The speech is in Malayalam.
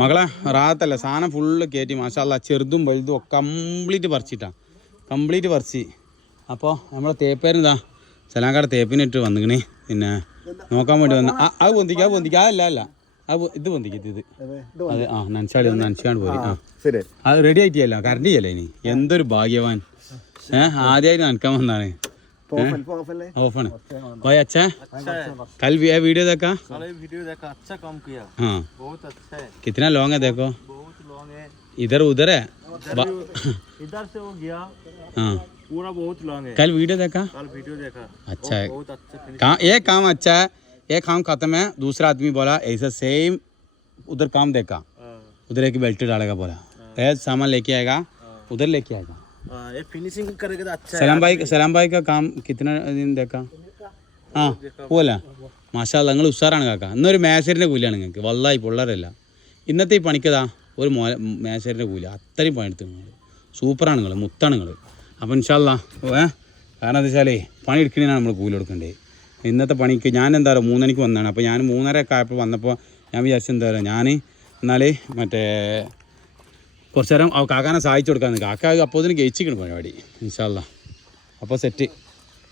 മകളെ റാത്തല്ല സാധനം ഫുള്ള് കയറ്റി മാഷാല്ല ചെറുതും വലുതും ഒക്കെ കംപ്ലീറ്റ് പറിച്ചിട്ടാണ് കംപ്ലീറ്റ് പറിച്ച് അപ്പോൾ നമ്മളെ തേപ്പേരിതാ സലാങ്കാട് തേപ്പിനിട്ട് വന്നിക്കണേ പിന്നെ നോക്കാൻ വേണ്ടി വന്ന അത് പൊന്തിക്കുക അല്ല അത് ഇത് പൊന്തിക്ക ഇത് അത് നനച്ചാടി ഒന്ന് നനച്ചാണ്ട് പോയി അത് റെഡി ആയിട്ടില്ല കറണ്ട് ചെയ്യല്ലേ ഇനി എന്തൊരു ഭാഗ്യവാൻ ആദ്യമായിട്ട് നനക്കാൻ വന്നാണ് ओफन भाई अच्छा कल वीडियो देखा अच्छा काम किया हाँ बहुत अच्छा है कितना लॉन्ग है देखो बहुत लॉन्ग है इधर उधर है इधर से हो गया हाँ पूरा बहुत लॉन्ग है कल वीडियो देखा अच्छा है बहुत अच्छा ये काम अच्छा है ये काम खत्म है दूसरा आदमी बोला ऐसा सेम उधर काम देखा उधर एक बेल्ट डालेगा बोला सामान लेके आएगा उधर लेके आएगा ये फिनिशिंग करेगा तो अच्छा है सलाम भाई का काम कितना दिन देखा हाँ പോല മാഷാല്ല നിങ്ങൾ ഉഷാറാണ് കാക്ക ഇന്നൊരു മേശരിൻ്റെ കൂലിയാണ് നിങ്ങൾക്ക് വല്ലായി പിള്ളേരല്ല ഇന്നത്തെ ഈ പണിക്കതാ ഒരു മേശരിൻ്റെ കൂലി അത്രയും പണിയെടുത്ത് നിങ്ങൾ സൂപ്പറാണ് നിങ്ങൾ മുത്താണ് നിങ്ങൾ അപ്പോൾ ഇൻഷാല്ലാ കാരണം എന്താ വെച്ചാലേ പണി എടുക്കണേനാണ് നമ്മൾ കൂലി കൊടുക്കേണ്ടത് ഇന്നത്തെ പണിക്ക് ഞാൻ എന്താ പറയുക 3 മണിക്ക് വന്നതാണ് അപ്പോൾ ഞാൻ 3:30 ഒക്കെ ആയപ്പോൾ വന്നപ്പോൾ ഞാൻ വിചാരിച്ചു എന്താ പറയുക ഞാൻ എന്നാൽ മറ്റേ കുറച്ച് നേരം കാക്കാനെ സഹായിച്ചു കൊടുക്കാമെന്ന് കാക്ക അപ്പോൾ അതിന് ഗയിച്ചിക്കണം പരിപാടി ഇൻഷാല്ലാ അപ്പോൾ സെറ്റ്